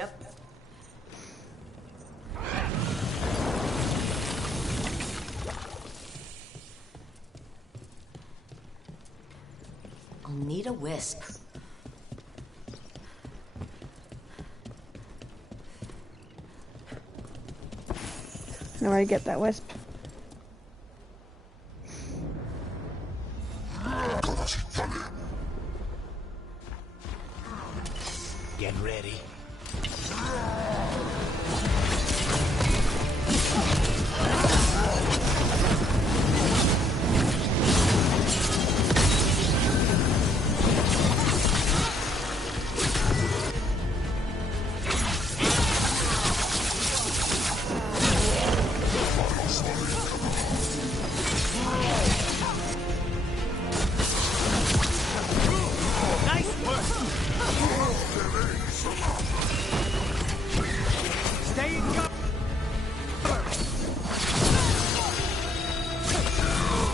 Yep. I'll need a wisp. Know where to get that wisp. Get ready.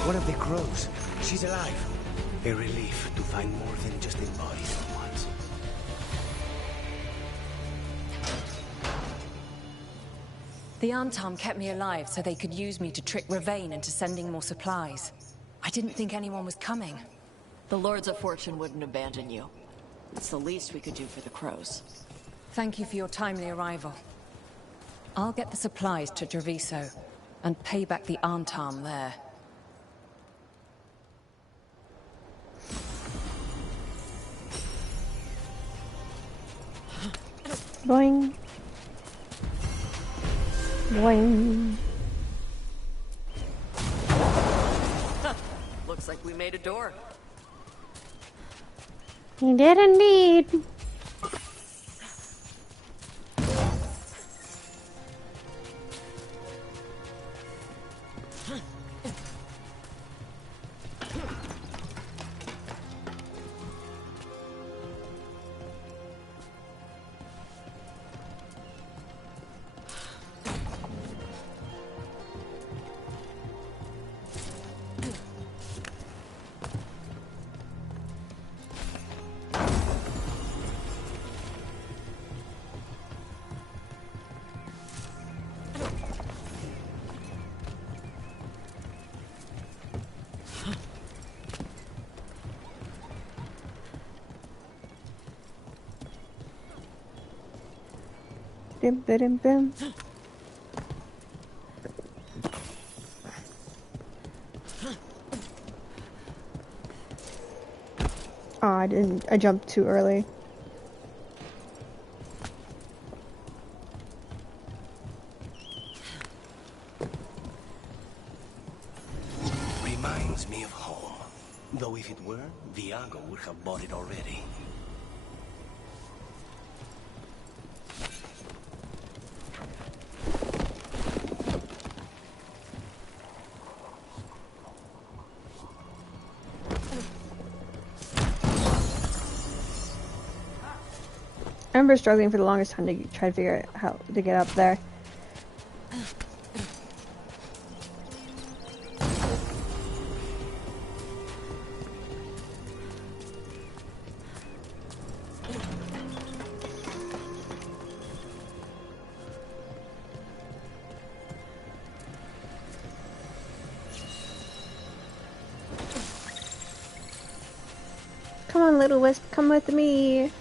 One of the crows. She's alive. A relief to find more than just a body for once. The Arntam kept me alive so they could use me to trick Ravane into sending more supplies. I didn't think anyone was coming. The Lords of Fortune wouldn't abandon you. It's the least we could do for the crows. Thank you for your timely arrival. I'll get the supplies to Treviso and pay back the Arntam there. Boing. Boing. Looks like we made a door. He did indeed. Bim, bim, bim. Oh, I jumped too early. Reminds me of home. Though if it were, Viago would have bought it already. I remember struggling for the longest time to try to figure out how to get up there. Come on, little wisp, come with me.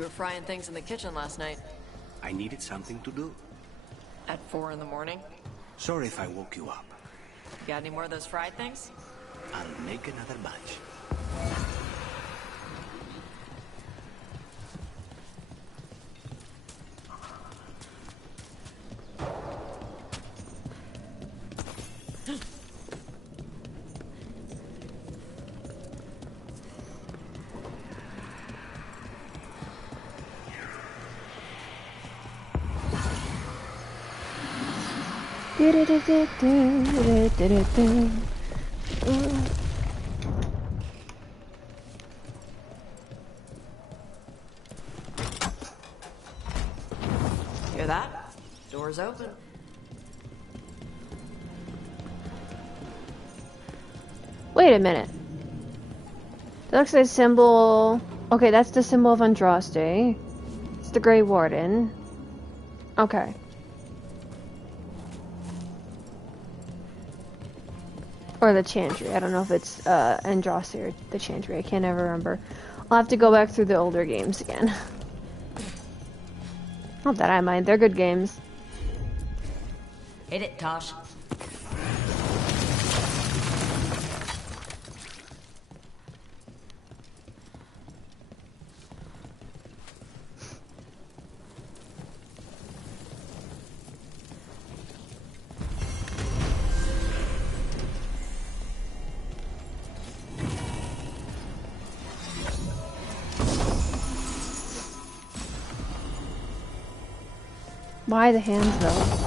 You were frying things in the kitchen last night. I needed something to do. At 4 in the morning? Sorry if I woke you up. You got any more of those fried things? I'll make another batch. Hear that? Door's open. Wait a minute. That looks like a symbol. Okay, that's the symbol of Andraste. It's the Grey Warden. Okay. Or the Chantry. I don't know if it's Andraste or the Chantry. I can't ever remember. I'll have to go back through the older games again. Not that I mind. They're good games. Hit it, Tosh. Why the hands though?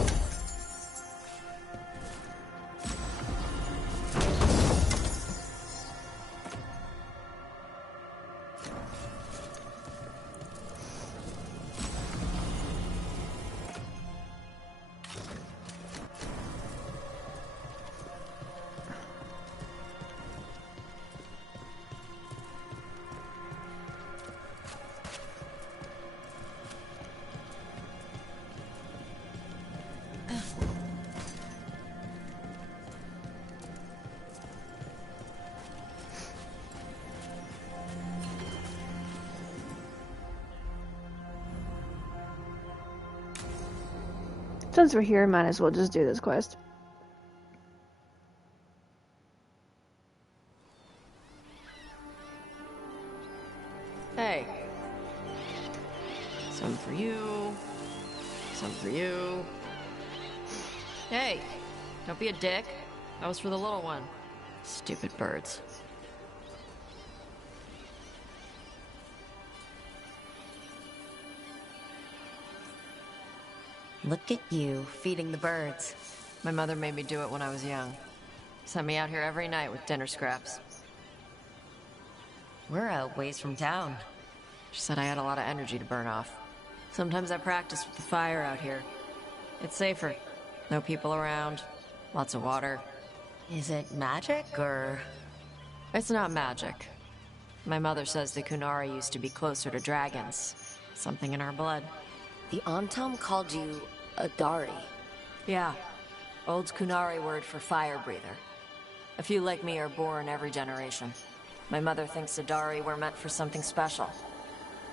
Since we're here, might as well just do this quest. Hey. Some for you. Some for you. Hey, don't be a dick. That was for the little one. Stupid birds. Look at you, feeding the birds. My mother made me do it when I was young. Sent me out here every night with dinner scraps. We're a ways from town. She said I had a lot of energy to burn off. Sometimes I practice with the fire out here. It's safer. No people around. Lots of water. Is it magic, or...? It's not magic. My mother says the Kunari used to be closer to dragons. Something in our blood. The Antam called you a Dari. Yeah. Old Kunari word for fire breather. A few like me are born every generation. My mother thinks the Dari were meant for something special.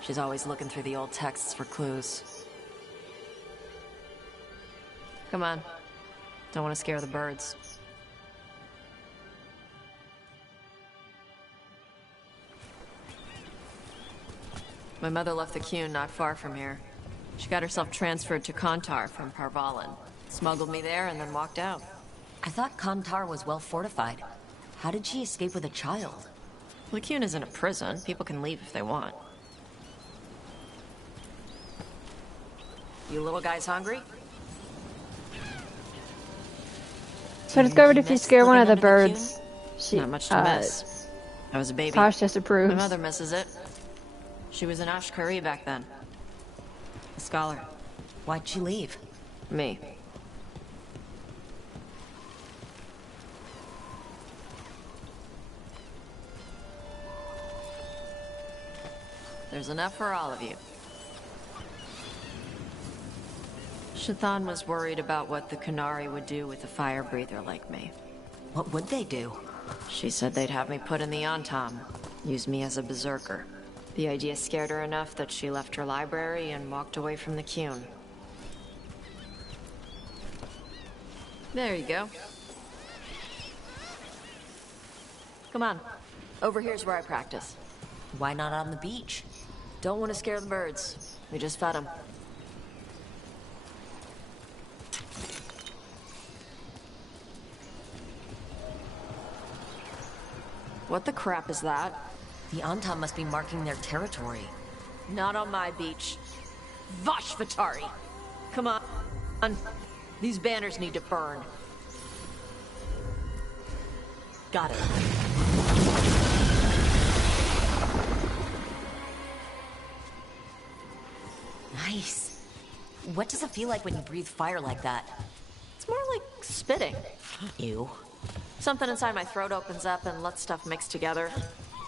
She's always looking through the old texts for clues. Come on. Don't want to scare the birds. My mother left the Qun not far from here. She got herself transferred to Kantar from Parvalan. Smuggled me there and then walked out. I thought Kantar was well fortified. How did she escape with a child? The Qun isn't a prison. People can leave if they want. You little guys hungry? So I discovered if you scare one of the birds, Not much to miss. I was a baby. Tosh disapproves. My mother misses it. She was an Ashkari back then. A scholar. Why'd she leave? Me. There's enough for all of you. Shathan was worried about what the Kunari would do with a fire breather like me. What would they do? She said they'd have me put in the Antam, use me as a berserker. The idea scared her enough that she left her library and walked away from the Qun. There you go. Come on. Over here's where I practice. Why not on the beach? Don't want to scare the birds. We just fed them. What the crap is that? The Antam must be marking their territory. Not on my beach. Vashvatari! Come on. These banners need to burn. Got it. Nice. What does it feel like when you breathe fire like that? It's more like spitting. Ew. Something inside my throat opens up and lets stuff mix together.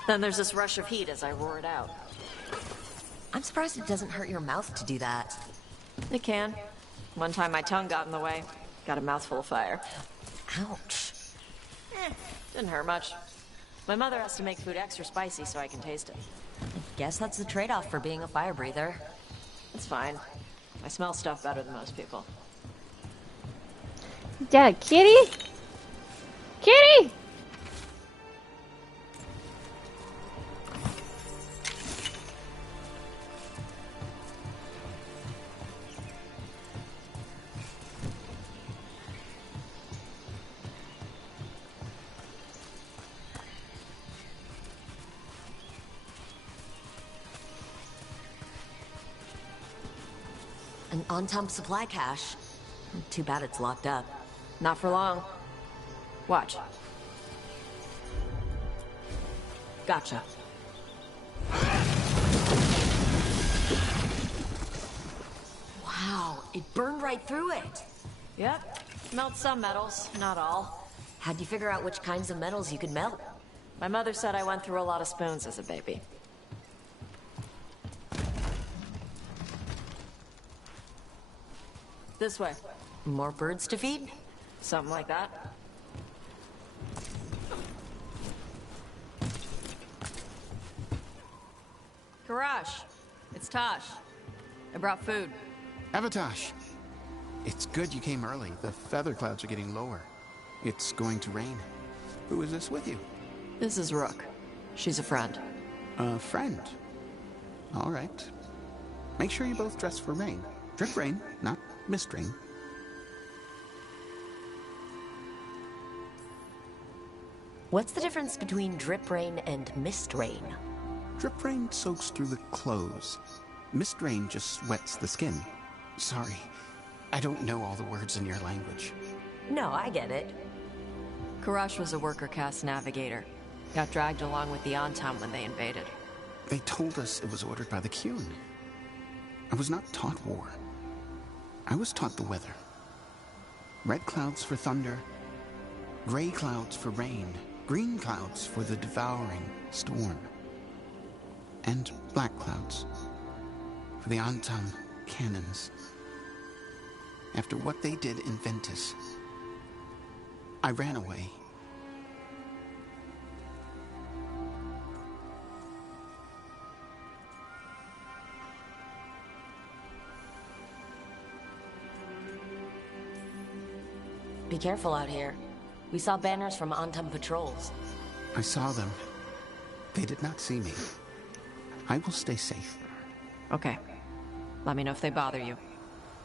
Then there's this rush of heat as I roar it out. I'm surprised it doesn't hurt your mouth to do that. It can. One time my tongue got in the way. Got a mouthful of fire. Ouch. Didn't hurt much. My mother has to make food extra spicy so I can taste it. Guess that's the trade-off for being a fire breather. It's fine. I smell stuff better than most people. Dad, kitty? Kitty! An on-time supply cache. Too bad it's locked up. Not for long. Watch. Gotcha. Wow, it burned right through it. Yep. Melt some metals, not all. How'd you figure out which kinds of metals you could melt? My mother said I went through a lot of spoons as a baby. This way. More birds to feed? Something like that. Karash, it's Tosh. I brought food. Avatosh, it's good you came early. The feather clouds are getting lower. It's going to rain. Who is this with you? This is Rook. She's a friend. A friend. All right. Make sure you both dress for rain. Drip rain, not mist rain. What's the difference between drip rain and mist rain? Drip rain soaks through the clothes. Mist rain just wets the skin. Sorry, I don't know all the words in your language. No, I get it. Karash was a worker caste navigator. Got dragged along with the Antam when they invaded. They told us it was ordered by the Qun. I was not taught war. I was taught the weather. Red clouds for thunder, gray clouds for rain, green clouds for the devouring storm, and black clouds for the Antam cannons. After what they did in Ventus, I ran away. Be careful out here. We saw banners from Antam patrols. I saw them. They did not see me. I will stay safe. Okay. Let me know if they bother you.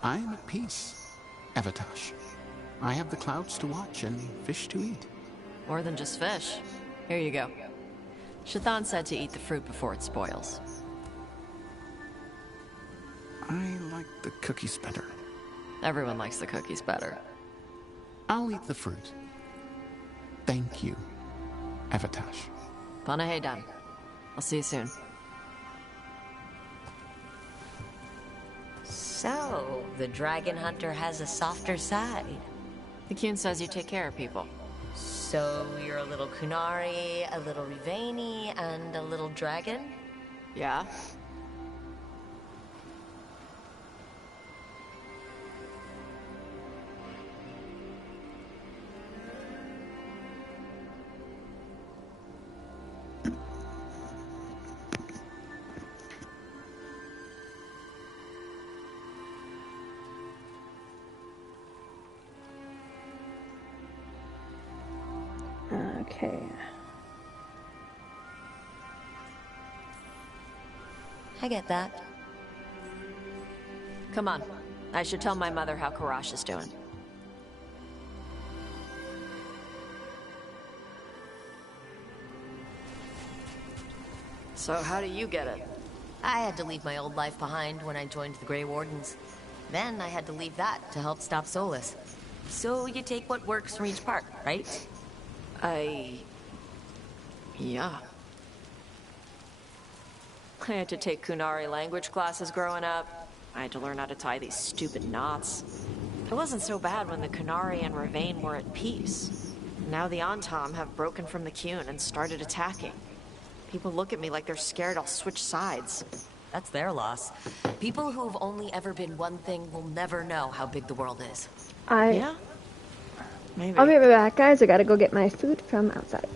I am at peace, Avatosh. I have the clouds to watch and fish to eat. More than just fish. Here you go. Shathan said to eat the fruit before it spoils. I like the cookies better. Everyone likes the cookies better. I'll eat the fruit. Thank you, Avatosh. Panahedan. I'll see you soon. So, the dragon hunter has a softer side. The Qun says you take care of people. So, you're a little Kunari, a little Rivani, and a little dragon? Yeah? Okay. I get that. Come on. I should tell my mother how Karash is doing. So how do you get it? I had to leave my old life behind when I joined the Grey Wardens. Then I had to leave that to help stop Solus. So you take what works from each part, right? Yeah. I had to take Kunari language classes growing up. I had to learn how to tie these stupid knots. It wasn't so bad when the Kunari and Ravain were at peace. Now the Antam have broken from the Qun and started attacking. People look at me like they're scared I'll switch sides. That's their loss. People who've only ever been one thing will never know how big the world is. Yeah? Maybe. I'll be right back, guys. I gotta go get my food from outside.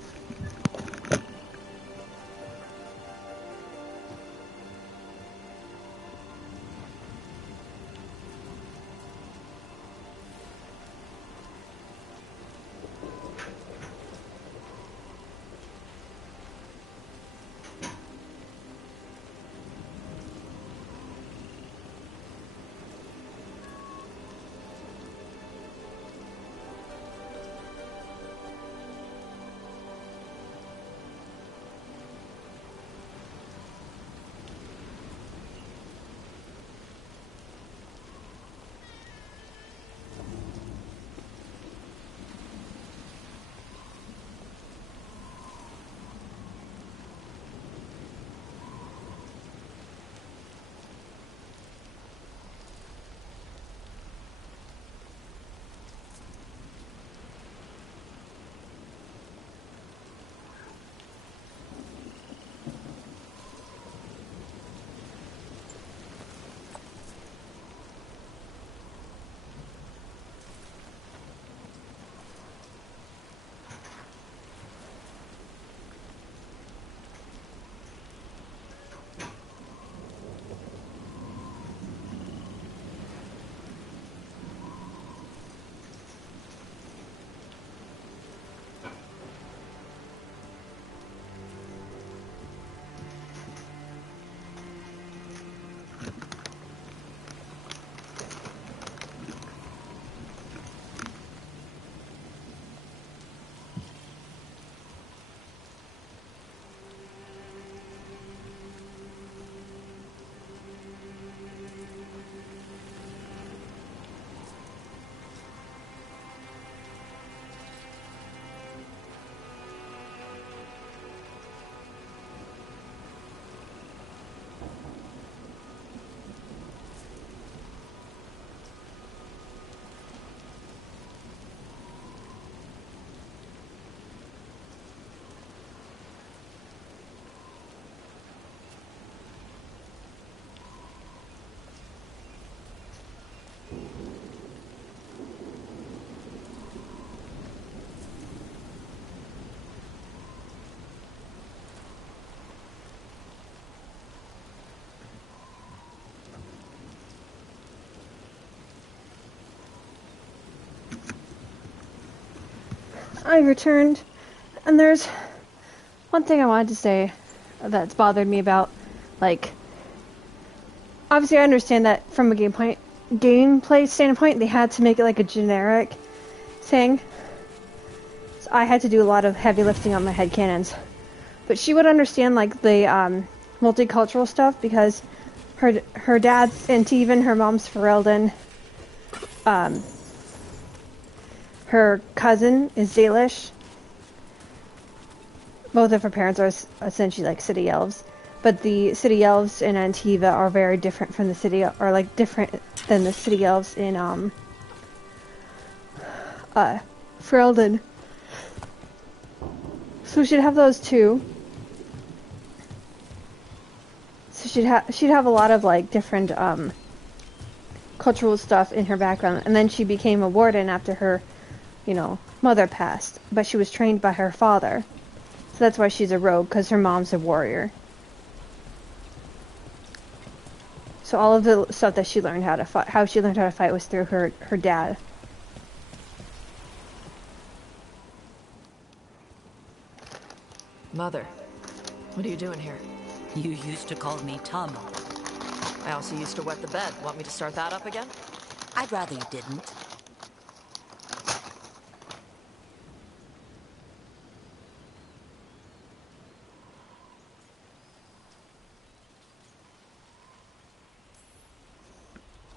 I returned, and there's one thing I wanted to say that's bothered me about, like, obviously I understand that from a gameplay standpoint, they had to make it like a generic thing. So I had to do a lot of heavy lifting on my headcanons. But she would understand, like, the multicultural stuff, because her dad's Antivan, her mom's Ferelden, her cousin is Dalish. Both of her parents are essentially like city elves, but the city elves in Antiva are very different from the city, or like different than the city elves in Ferelden. So she'd have those too. So she'd have a lot of like different cultural stuff in her background, and then she became a warden after her, mother passed, but she was trained by her father. So that's why she's a rogue, because her mom's a warrior. So all of the stuff that she learned how she learned how to fight was through her dad. Mother, what are you doing here? You used to call me Tama. I also used to wet the bed. Want me to start that up again? I'd rather you didn't.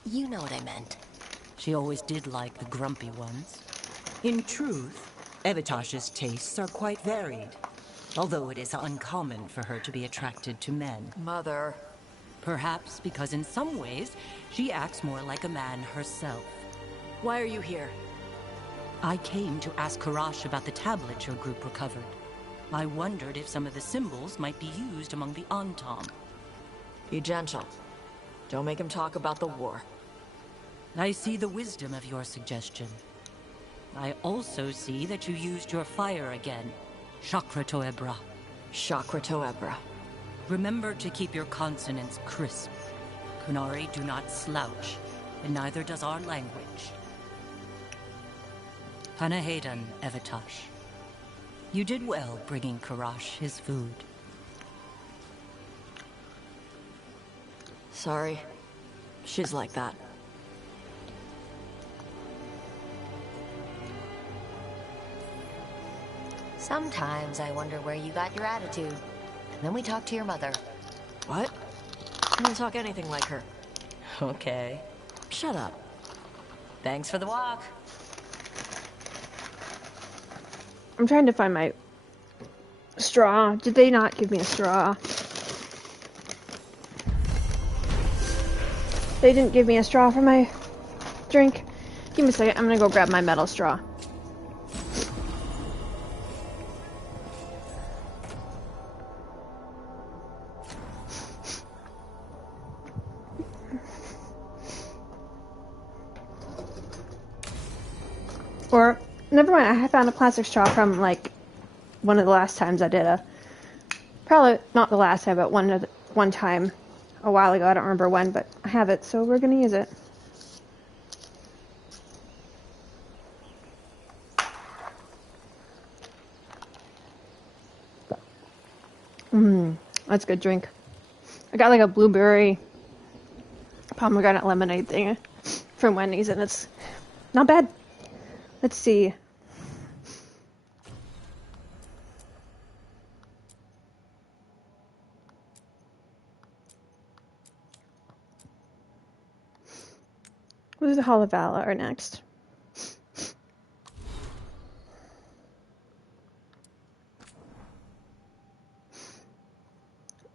You know what I meant. She always did like the grumpy ones. In truth, Evitash's tastes are quite varied, although it is uncommon for her to be attracted to men. Mother. Perhaps because in some ways, she acts more like a man herself. Why are you here? I came to ask Karash about the tablet your group recovered. I wondered if some of the symbols might be used among the Antam. Be gentle. Don't make him talk about the war. I see the wisdom of your suggestion. I also see that you used your fire again. Chakra Toebra. Chakra Toebra. Remember to keep your consonants crisp. Kunari do not slouch, and neither does our language. Panahadan, Evitash. You did well bringing Karash his food. Sorry. She's like that. Sometimes I wonder where you got your attitude. Then we talk to your mother. What? I don't talk anything like her. Okay. Shut up. Thanks for the walk. I'm trying to find my straw. Did they not give me a straw? They didn't give me a straw for my drink. Give me a second. I'm gonna go grab my metal straw. Or, never mind, I found a plastic straw from, like, one of the last times I did probably not the last time, but one time a while ago. I don't remember when, but I have it, so we're gonna use it. That's a good drink. I got, like, a blueberry pomegranate lemonade thing from Wendy's, and it's not bad. Let's see. What is the Hall of Valor next?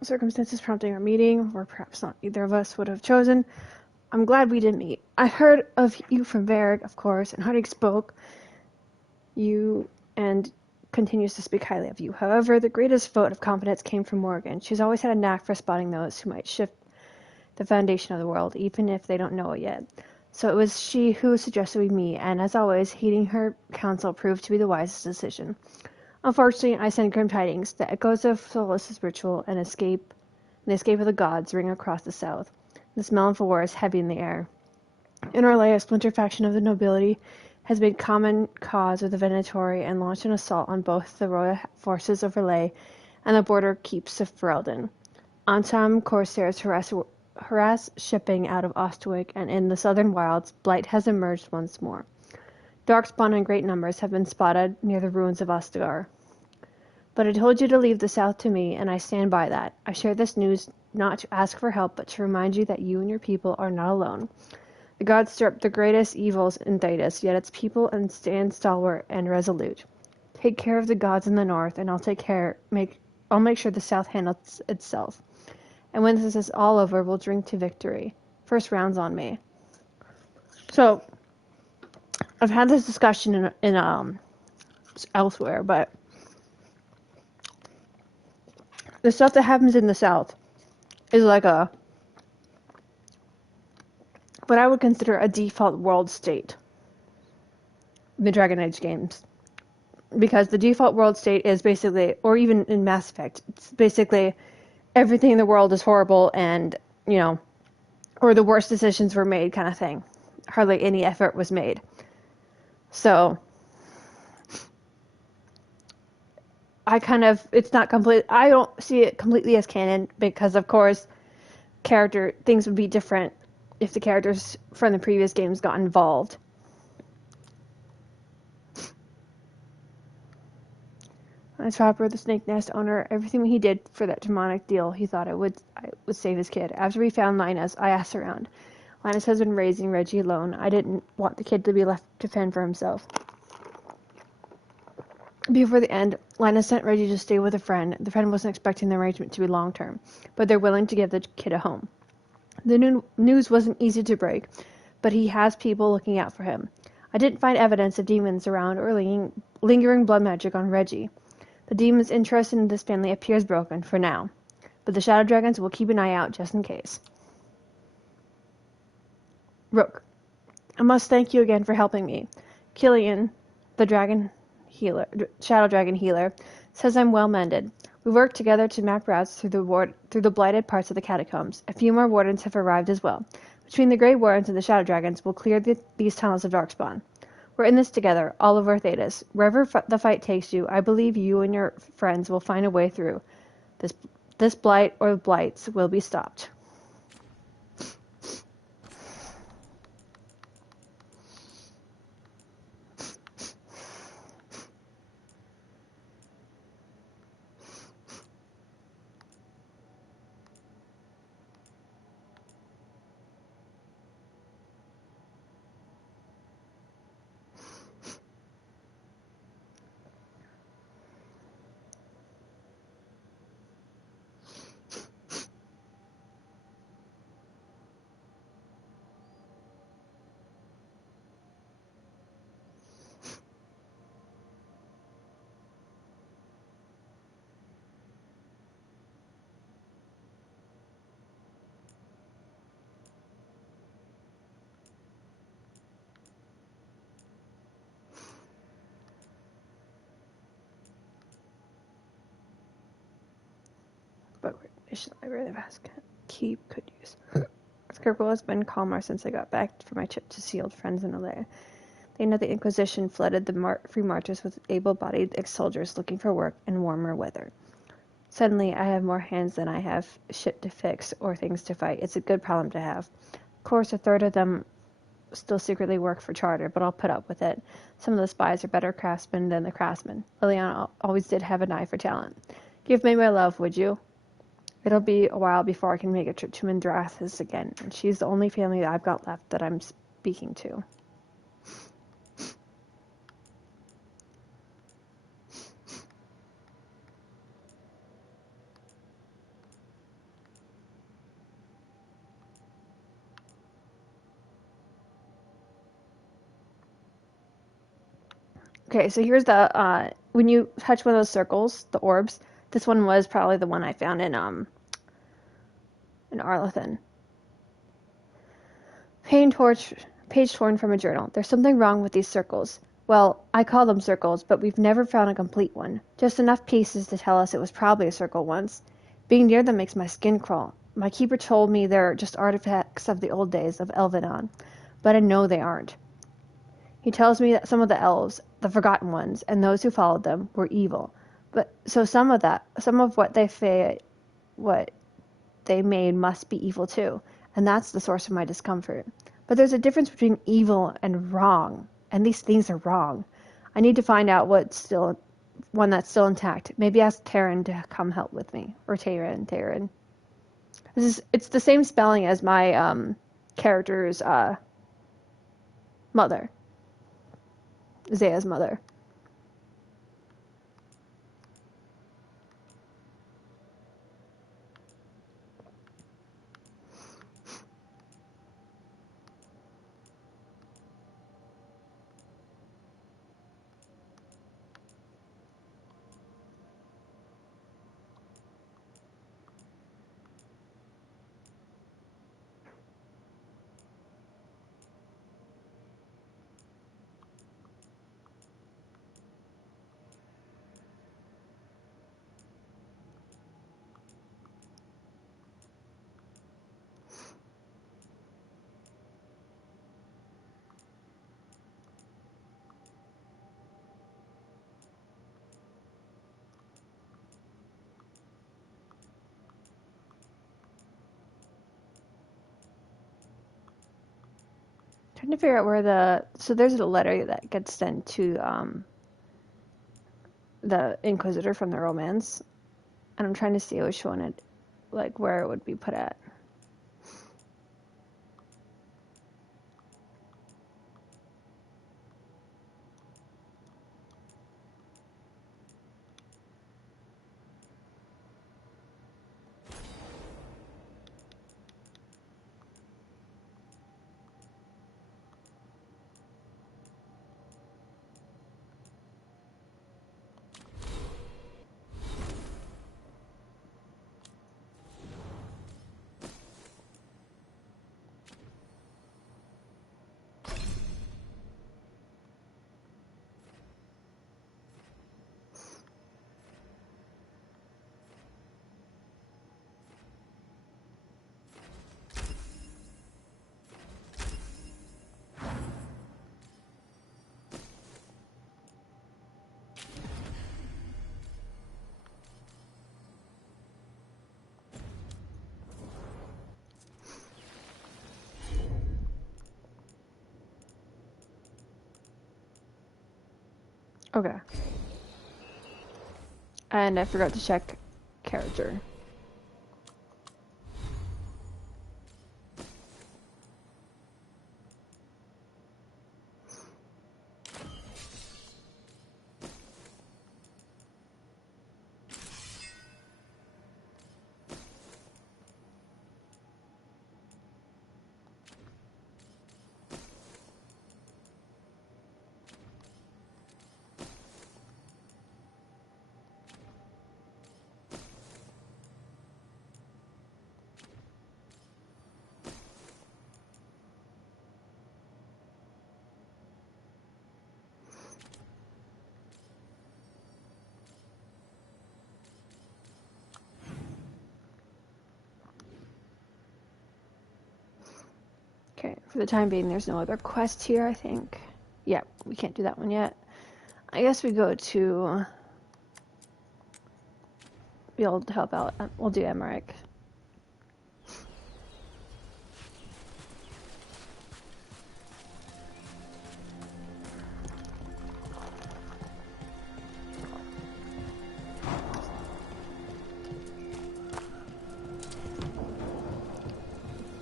Circumstances prompting our meeting, or perhaps not either of us would have chosen. I'm glad we didn't meet. I heard of you from Varric, of course, and Hardig spoke you and continues to speak highly of you. However, the greatest vote of confidence came from Morgan. She's always had a knack for spotting those who might shift the foundation of the world, even if they don't know it yet. So it was she who suggested we meet, and as always, heeding her counsel proved to be the wisest decision. Unfortunately, I send grim tidings. The echoes of Solus's ritual and the escape of the gods ring across the south. The smell of war is heavy in the air. In Orlais, a splinter faction of the nobility has made common cause with the Venatori and launched an assault on both the royal forces of Orlais and the border keeps of Ferelden. Antam corsairs harass shipping out of Ostwick, and in the southern wilds, blight has emerged once more. Darkspawn in great numbers have been spotted near the ruins of Ostagar. But I told you to leave the south to me, and I stand by that. I share this news not to ask for help, but to remind you that you and your people are not alone. The gods stir up the greatest evils in Thedas, yet its people stand stalwart and resolute. Take care of the gods in the north, and I'll make sure the south handles itself. And when this is all over, we'll drink to victory. First round's on me. So, I've had this discussion in elsewhere, but the stuff that happens in the south is like what I would consider a default world state in the Dragon Age games. Because the default world state is basically, or even in Mass Effect, it's basically everything in the world is horrible and, or the worst decisions were made kind of thing. Hardly any effort was made. So, it's not complete. I don't see it completely as canon because, of course, things would be different if the characters from the previous games got involved. As Hopper, the Snake Nest owner, everything he did for that demonic deal, he thought I would save his kid. After we found Linus, I asked around. Linus has been raising Reggie alone. I didn't want the kid to be left to fend for himself. Before the end, Linus sent Reggie to stay with a friend. The friend wasn't expecting the arrangement to be long-term, but they're willing to give the kid a home. The news wasn't easy to break, but he has people looking out for him. I didn't find evidence of demons around or lingering blood magic on Reggie. The demon's interest in this family appears broken, for now. But the Shadow Dragons will keep an eye out just in case. Rook, I must thank you again for helping me. Killian, the Shadow Dragon healer, says I'm well mended. We worked together to map routes through the blighted parts of the catacombs. A few more wardens have arrived as well. Between the Grey Wardens and the Shadow Dragons, we'll clear these tunnels of Darkspawn. We're in this together, all of our Thetas. Wherever the fight takes you, I believe you and your friends will find a way through. This blight or blights will be stopped. But mission library the vast keep could use. Skirkle has been calmer since I got back from my trip to see old friends in Alea. They know the Inquisition flooded the free marches with able-bodied ex-soldiers looking for work and warmer weather. Suddenly, I have more hands than I have shit to fix or things to fight. It's a good problem to have. Of course, a third of them still secretly work for Charter, but I'll put up with it. Some of the spies are better craftsmen than the craftsmen. Liliana always did have an eye for talent. Give me my love, would you? It'll be a while before I can make a trip to Mindrathis again, and she's the only family that I've got left that I'm speaking to. Okay, so here's the, when you touch one of those circles, the orbs, this one was probably the one I found in Arlathan. Page torn from a journal. There's something wrong with these circles. Well, I call them circles, but we've never found a complete one. Just enough pieces to tell us it was probably a circle once. Being near them makes my skin crawl. My keeper told me they're just artifacts of the old days of Elvedon, but I know they aren't. He tells me that some of the elves, the forgotten ones, and those who followed them, were evil. But so some of what they made must be evil too, and that's the source of my discomfort. But there's a difference between evil and wrong, and these things are wrong. I need to find out one that's still intact. Maybe ask Taryn to come help with me, or Taryn. It's the same spelling as my character's mother, Zaya's mother. trying to figure out where so there's a letter that gets sent to the Inquisitor from the Romance, and I'm trying to see which one where it would be put at. Okay. And I forgot to check character. Okay, for the time being, there's no other quest here, I think. Yeah, we can't do that one yet. I guess we go to be able to help out. We'll do Emmerich.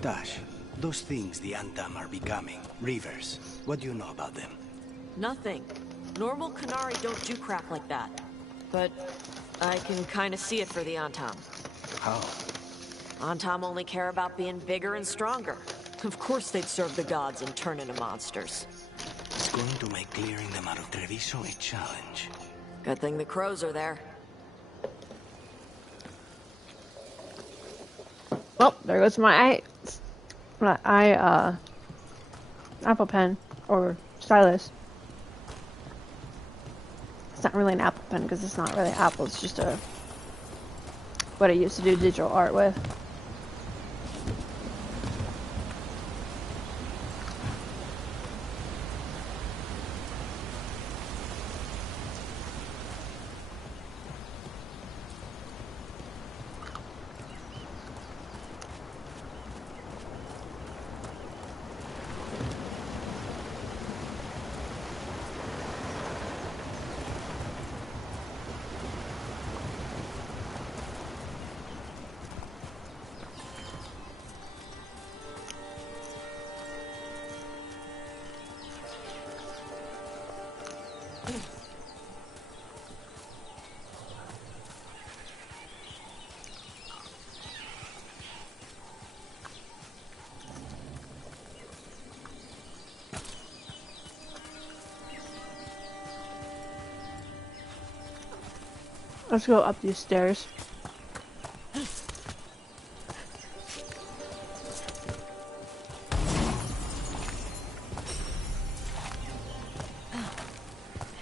Dash, those things the Antam are becoming, rivers, what do you know about them? Nothing. Normal Kunari don't do crap like that. But I can kind of see it for the Antam. How? Antam only care about being bigger and stronger. Of course they'd serve the gods and turn into monsters. It's going to make clearing them out of Treviso a challenge. Good thing the crows are there. Well, there goes my Apple Pen or stylus. It's not really an Apple Pen because it's not really Apple. It's just what I used to do digital art with. Let's go up these stairs.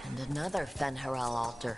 And another Fen'Harel altar.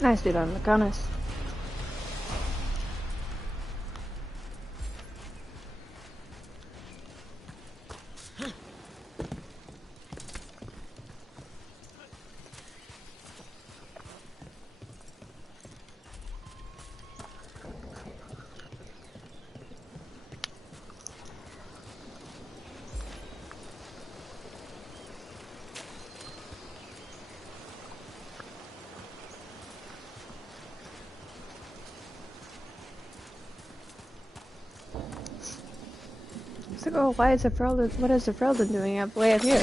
Nicely done, Lucanus. It's like, oh, why is the Ferelden, what is the Ferelden doing up way up here?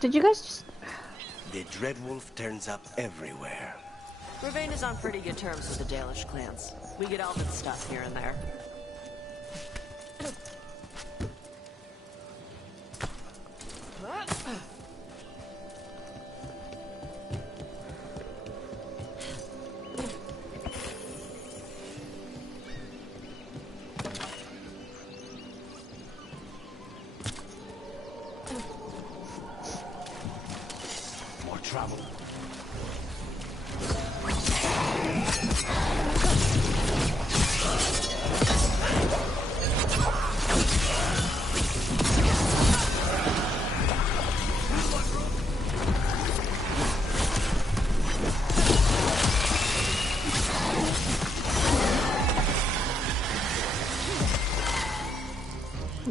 Did you guys just... The Dreadwolf turns up everywhere. Ravane is on pretty good terms with the Dalish clans. We get all the stuff here and there. More trouble.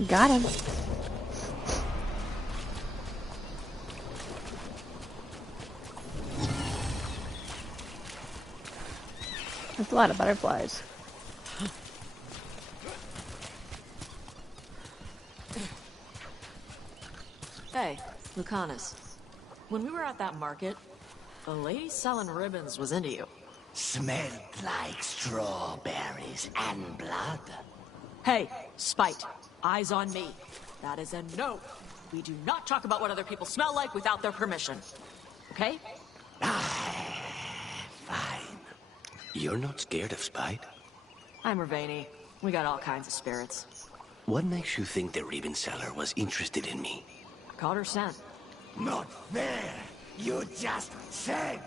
Got him. That's a lot of butterflies. Hey, Lucanus. When we were at that market, the lady selling ribbons was into you. Smelled like strawberries and blood. Hey, Spite. Eyes on me. That is a no. We do not talk about what other people smell like without their permission. Okay? Fine. You're not scared of Spite? I'm Ravane. We got all kinds of spirits. What makes you think the ribbon seller was interested in me? Caught her scent. Not fair! You just said!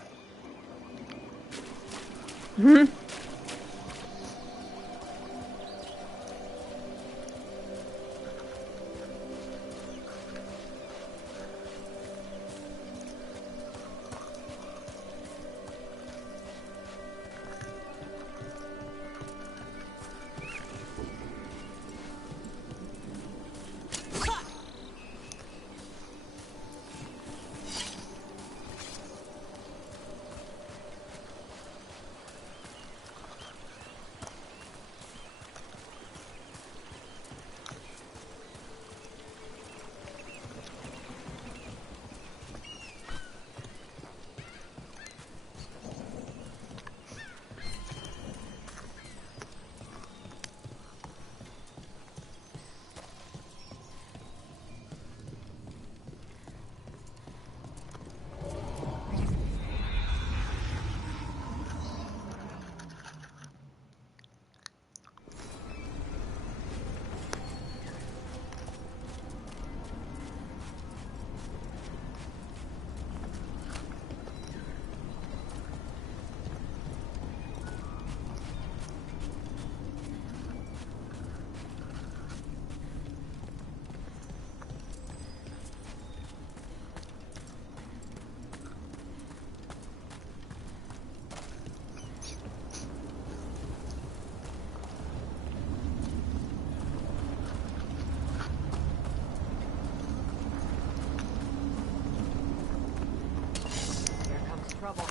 Here comes trouble.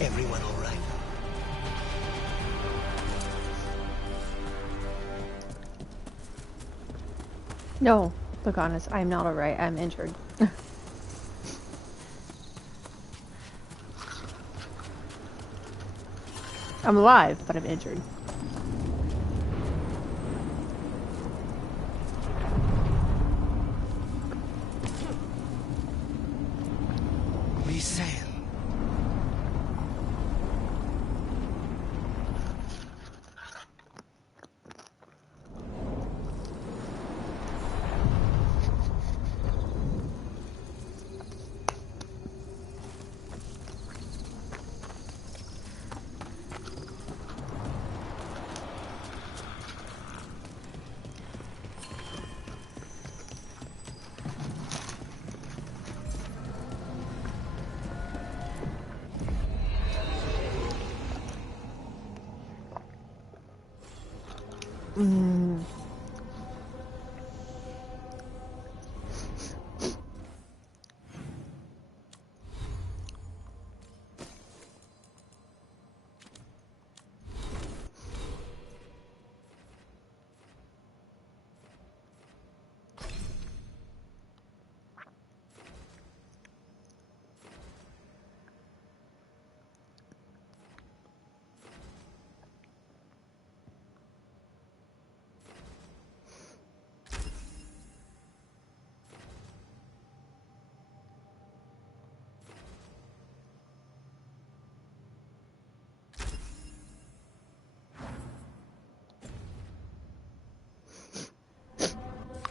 Everyone all right? No, look honest, I'm not alright, I'm injured. I'm alive, but I'm injured. We sail.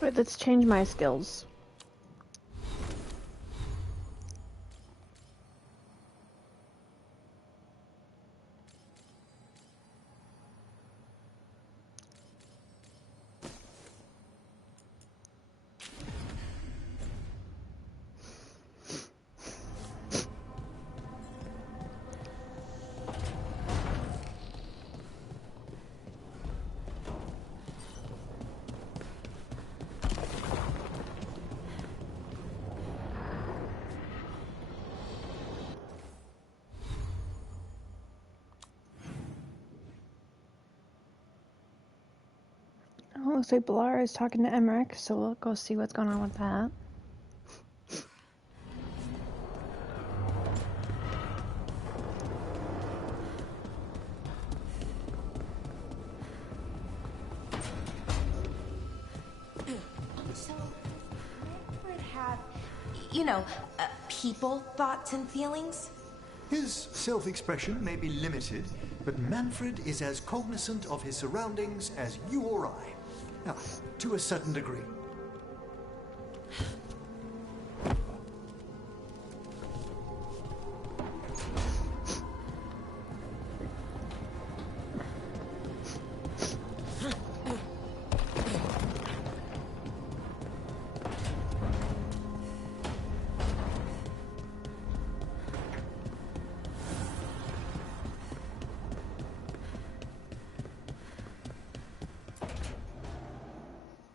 Wait, let's change my skills. Oh, looks like Blar is talking to Emmerich, so we'll go see what's going on with that. So, Manfred have, people thoughts and feelings? His self-expression may be limited, but Manfred is as cognizant of his surroundings as you or I. Now, to a certain degree.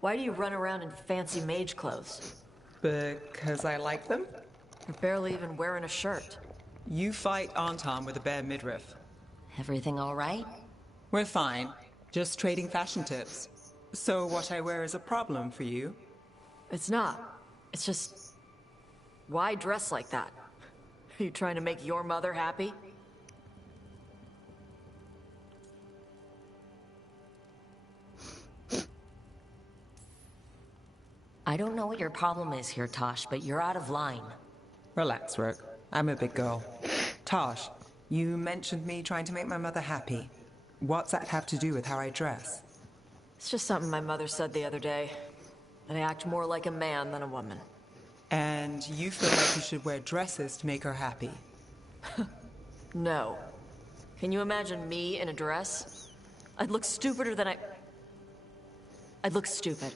Why do you run around in fancy mage clothes? Because I like them? You're barely even wearing a shirt. You fight Anton with a bare midriff. Everything all right? We're fine. Just trading fashion tips. So what I wear is a problem for you? It's not. It's just... Why dress like that? Are you trying to make your mother happy? I don't know what your problem is here, Tosh, but you're out of line. Relax, Rook. I'm a big girl. Tosh, you mentioned me trying to make my mother happy. What's that have to do with how I dress? It's just something my mother said the other day. That I act more like a man than a woman. And you feel like you should wear dresses to make her happy? No. Can you imagine me in a dress? I'd look stupider than I'd look stupid.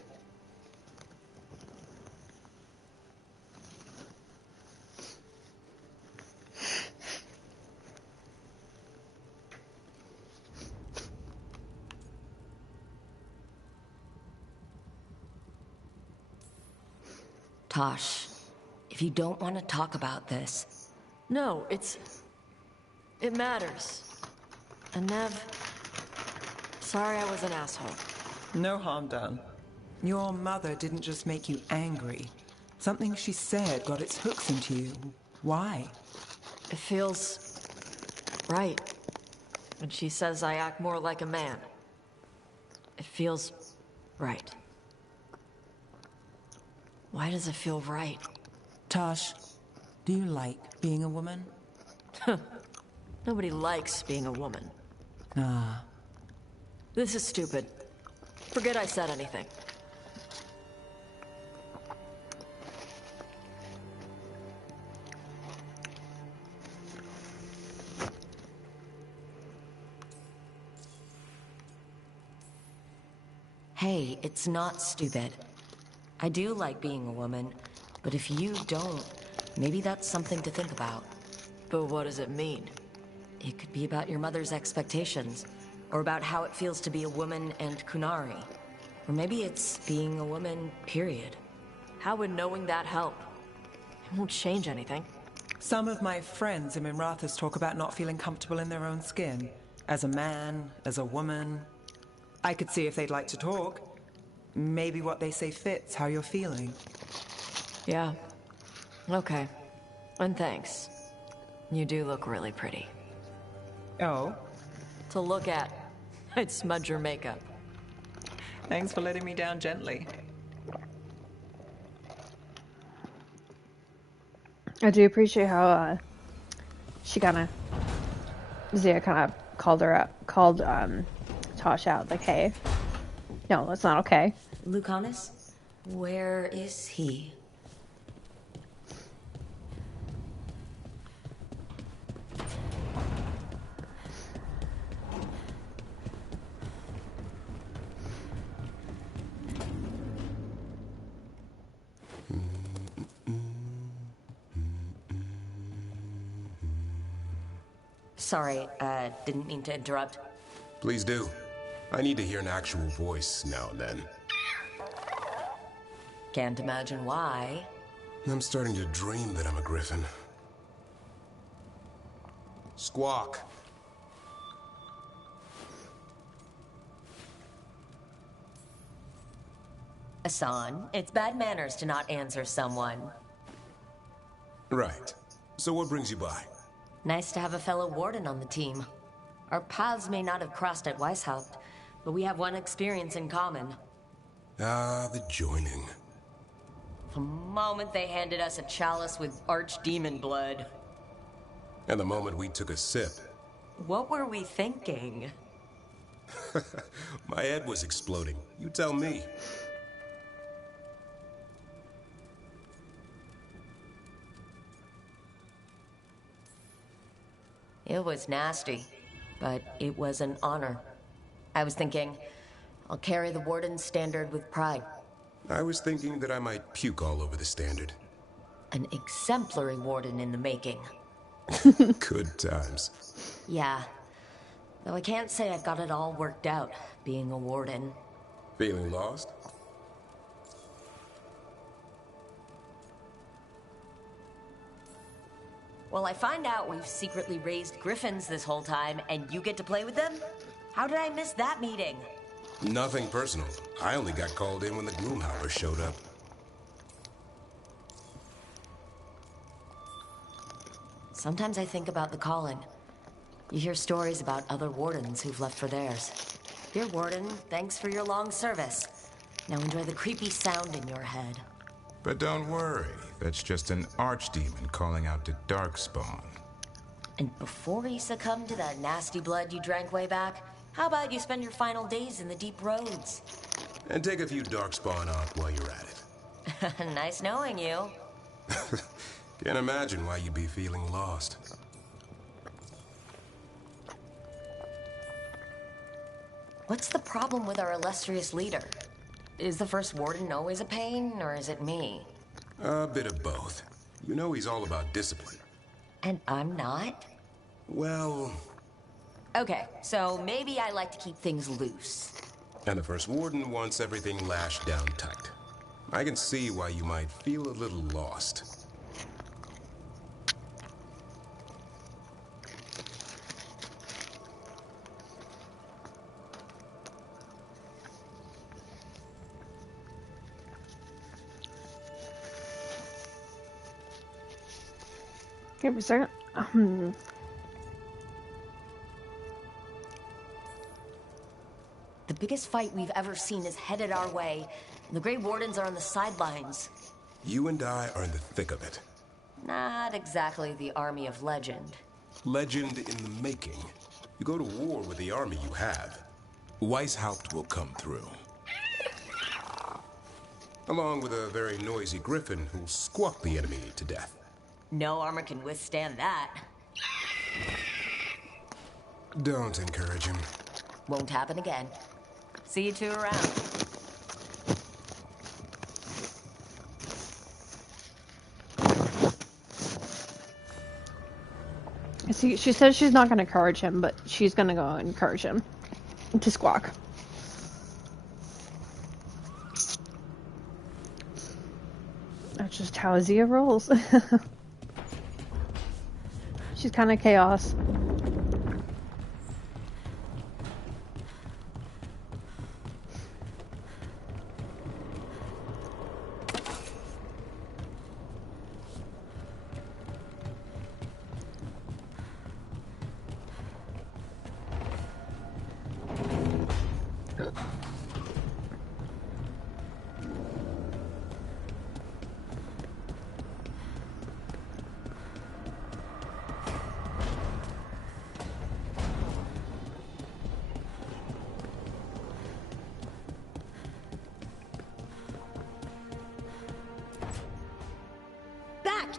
Tosh, if you don't want to talk about this... No, it matters. And Nev, sorry I was an asshole. No harm done. Your mother didn't just make you angry. Something she said got its hooks into you. Why? It feels right. When she says I act more like a man. It feels right. Why does it feel right? Tosh, do you like being a woman? Nobody likes being a woman. Ah. This is stupid. Forget I said anything. Hey, it's not stupid. I do like being a woman, but if you don't, maybe that's something to think about. But what does it mean? It could be about your mother's expectations, or about how it feels to be a woman and Kunari. Or maybe it's being a woman, period. How would knowing that help? It won't change anything. Some of my friends in Minrathous talk about not feeling comfortable in their own skin. As a man, as a woman. I could see if they'd like to talk. Maybe what they say fits how you're feeling. Yeah. Okay. And thanks. You do look really pretty. Oh? To look at. I'd smudge your makeup. Thanks for letting me down gently. I do appreciate how she Zia kind of called Tosh out, like, hey, no, that's not okay. Lucanus? Where is he? Sorry, didn't mean to interrupt. Please do. I need to hear an actual voice now and then. Can't imagine why. I'm starting to dream that I'm a griffin. Squawk. Hassan, it's bad manners to not answer someone. Right. So what brings you by? Nice to have a fellow warden on the team. Our paths may not have crossed at Weishaupt, but we have one experience in common. Ah, the joining. The moment they handed us a chalice with archdemon blood. And the moment we took a sip. What were we thinking? My head was exploding. You tell me. It was nasty, but it was an honor. I was thinking, I'll carry the Warden's standard with pride. I was thinking that I might puke all over the standard. An exemplary Warden in the making. Good times. Yeah. Though I can't say I've got it all worked out, being a Warden. Feeling lost? Well, I find out we've secretly raised griffins this whole time, and you get to play with them? How did I miss that meeting? Nothing personal. I only got called in when the Gloomhowler showed up. Sometimes I think about the calling. You hear stories about other Wardens who've left for theirs. Dear Warden, thanks for your long service. Now enjoy the creepy sound in your head. But don't worry, that's just an archdemon calling out to Darkspawn. And before you succumb to that nasty blood you drank way back, how about you spend your final days in the deep roads? And take a few Darkspawn off while you're at it. Nice knowing you. Can't imagine why you'd be feeling lost. What's the problem with our illustrious leader? Is the first Warden always a pain, or is it me? A bit of both. You know he's all about discipline. And I'm not? Well... Okay, so maybe I like to keep things loose. And the first Warden wants everything lashed down tight. I can see why you might feel a little lost. Give me a second. The biggest fight we've ever seen is headed our way, and the Grey Wardens are on the sidelines. You and I are in the thick of it. Not exactly the army of legend. Legend in the making. You go to war with the army you have. Weishaupt will come through. Along with a very noisy griffin who'll squawk the enemy to death. No armor can withstand that. Don't encourage him. Won't happen again. See you two around. See, she says she's not going to encourage him, but she's going to go and encourage him to squawk. That's just how Azia rolls. She's kind of chaos.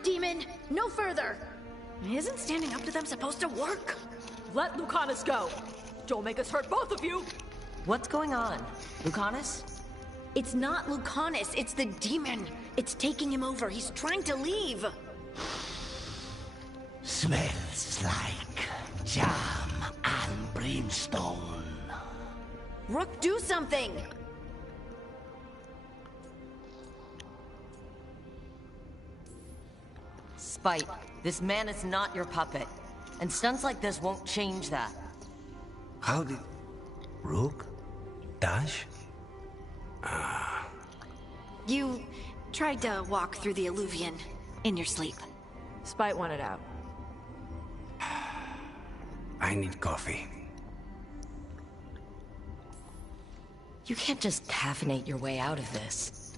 Demon! No further! Isn't standing up to them supposed to work? Let Lucanus go! Don't make us hurt both of you! What's going on? Lucanus? It's not Lucanus, it's the demon! It's taking him over, he's trying to leave! Smells like jam and brimstone. Rook, do something! Spite, this man is not your puppet. And stunts like this won't change that. How did... Rook? Dash? You tried to walk through the Illuvian in your sleep. Spite wanted out. I need coffee. You can't just caffeinate your way out of this.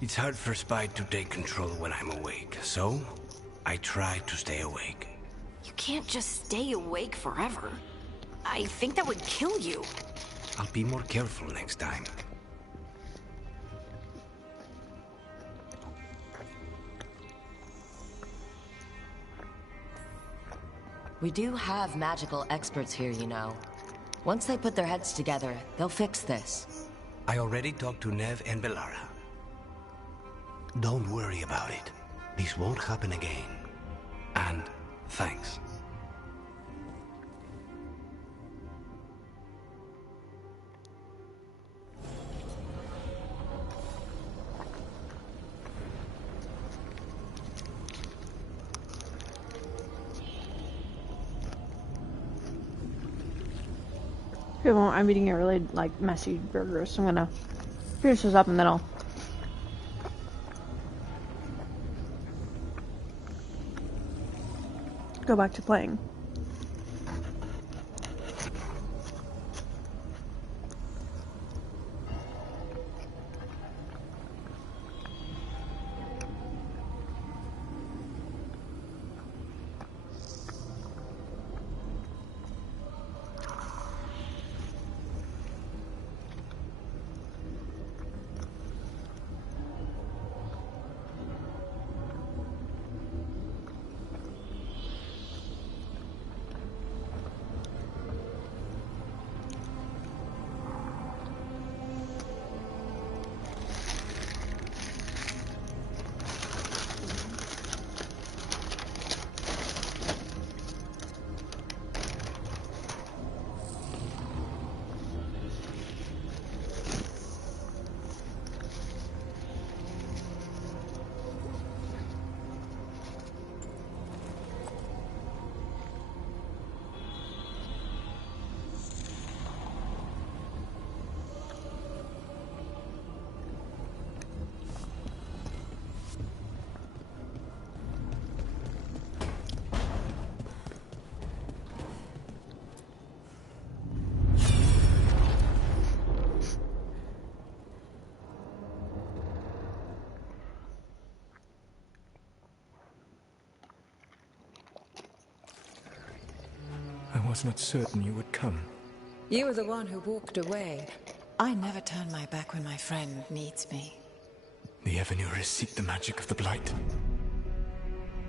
It's hard for Spite to take control when I'm awake, so I try to stay awake. You can't just stay awake forever. I think that would kill you. I'll be more careful next time. We do have magical experts here, you know. Once they put their heads together, they'll fix this. I already talked to Nev and Bellara. Don't worry about it. This won't happen again. And thanks. Okay, well, I'm eating a really, messy burger, so I'm gonna finish this up and then I'll go back to playing. was not certain you would come. You were the one who walked away. I never turn my back when my friend needs me. The Evanurists seek the magic of the Blight.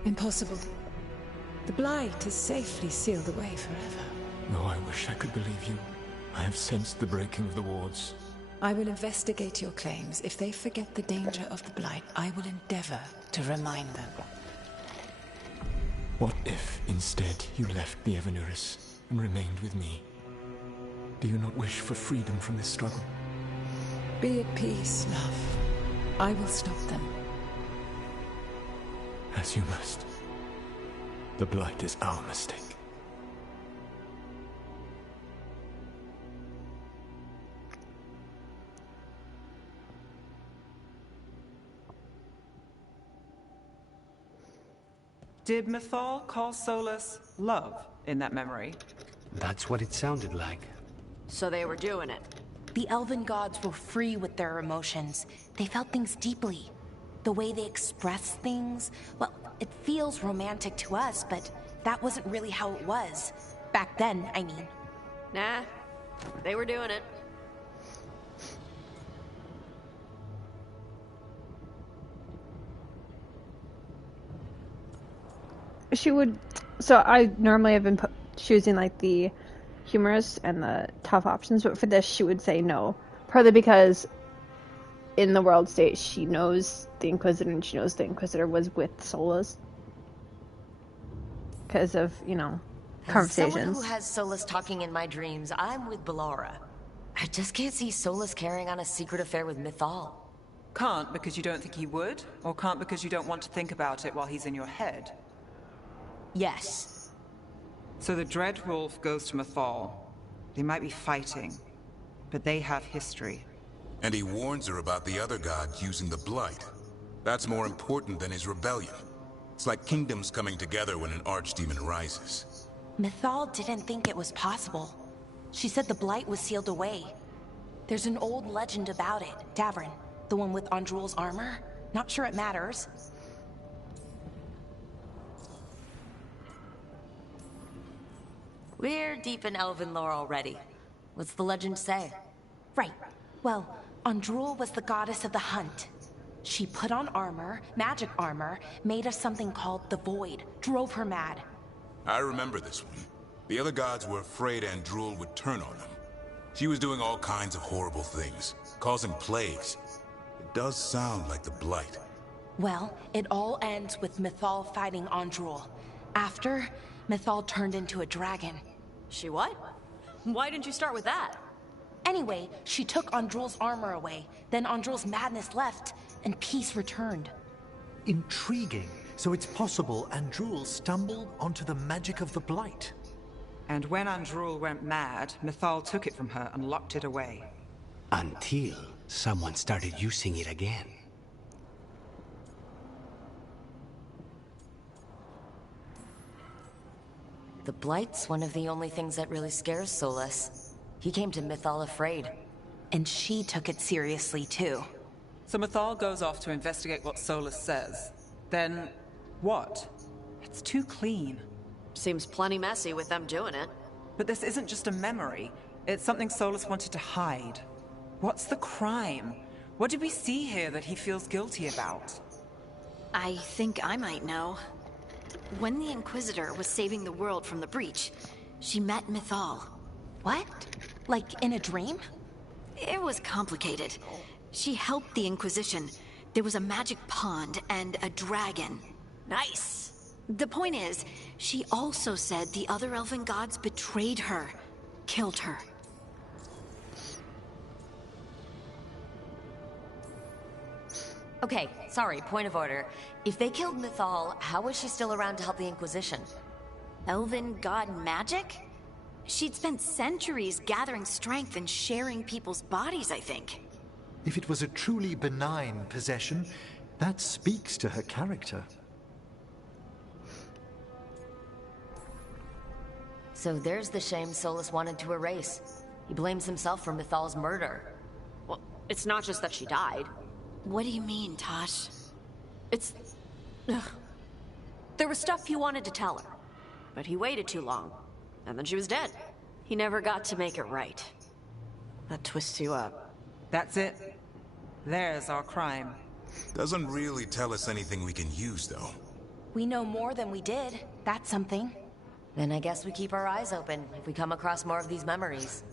Impossible. The Blight is safely sealed away forever. Though I wish I could believe you, I have sensed the breaking of the wards. I will investigate your claims. If they forget the danger of the Blight, I will endeavor to remind them. What if, instead, you left the Evanurists and remained with me? Do you not wish for freedom from this struggle? Be at peace, love. I will stop them. As you must. The Blight is our mistake. Did Mythal call Solus love in that memory? That's what it sounded like. So they were doing it. The elven gods were free with their emotions. They felt things deeply. The way they express things, well, it feels romantic to us, but that wasn't really how it was. Back then, I mean. Nah, they were doing it. She would... So I normally have been choosing, like, the humorous and the tough options, but for this she would say no. Partly because in the world state she knows the Inquisitor, and she knows the Inquisitor was with Solus. Because of, you know, conversations. As someone who has Solus talking in my dreams, I'm with Bellara. I just can't see Solus carrying on a secret affair with Mythal. Can't because you don't think he would? Or can't because you don't want to think about it while he's in your head? Yes. So the Dread Wolf goes to Mythal. They might be fighting, but they have history. And he warns her about the other gods using the Blight. That's more important than his rebellion. It's like kingdoms coming together when an archdemon rises. Mythal didn't think it was possible. She said the Blight was sealed away. There's an old legend about it. Davern, the one with Andrul's armor. Not sure it matters. We're deep in elven lore already. What's the legend say? Right. Well, Andrul was the goddess of the hunt. She put on armor, magic armor, made of something called the Void. Drove her mad. I remember this one. The other gods were afraid Andrul would turn on them. She was doing all kinds of horrible things, causing plagues. It does sound like the Blight. Well, it all ends with Mythal fighting Andrul. After, Mythal turned into a dragon. She what? Why didn't you start with that? Anyway, she took Andrul's armor away. Then Andrul's madness left, and peace returned. Intriguing. So it's possible Andrul stumbled onto the magic of the Blight. And when Andrul went mad, Mythal took it from her and locked it away. Until someone started using it again. The Blight's one of the only things that really scares Solus. He came to Mythal afraid. And she took it seriously, too. So Mythal goes off to investigate what Solus says. Then, what? It's too clean. Seems plenty messy with them doing it. But this isn't just a memory. It's something Solus wanted to hide. What's the crime? What did we see here that he feels guilty about? I think I might know. When the Inquisitor was saving the world from the breach, she met Mythal. What? Like in a dream? It was complicated. She helped the Inquisition. There was a magic pond and a dragon. Nice. The point is, she also said the other elven gods betrayed her, killed her. Okay, sorry, point of order. If they killed Mythal, how was she still around to help the Inquisition? Elven god magic? She'd spent centuries gathering strength and sharing people's bodies, I think. If it was a truly benign possession, that speaks to her character. So there's the shame Solus wanted to erase. He blames himself for Mythal's murder. Well, it's not just that she died. What do you mean, Tosh? It's... Ugh. There was stuff he wanted to tell her, but he waited too long. and then she was dead. He never got to make it right. That twists you up. That's it. There's our crime. Doesn't really tell us anything we can use, though. We know more than we did. That's something. Then I guess we keep our eyes open if we come across more of these memories.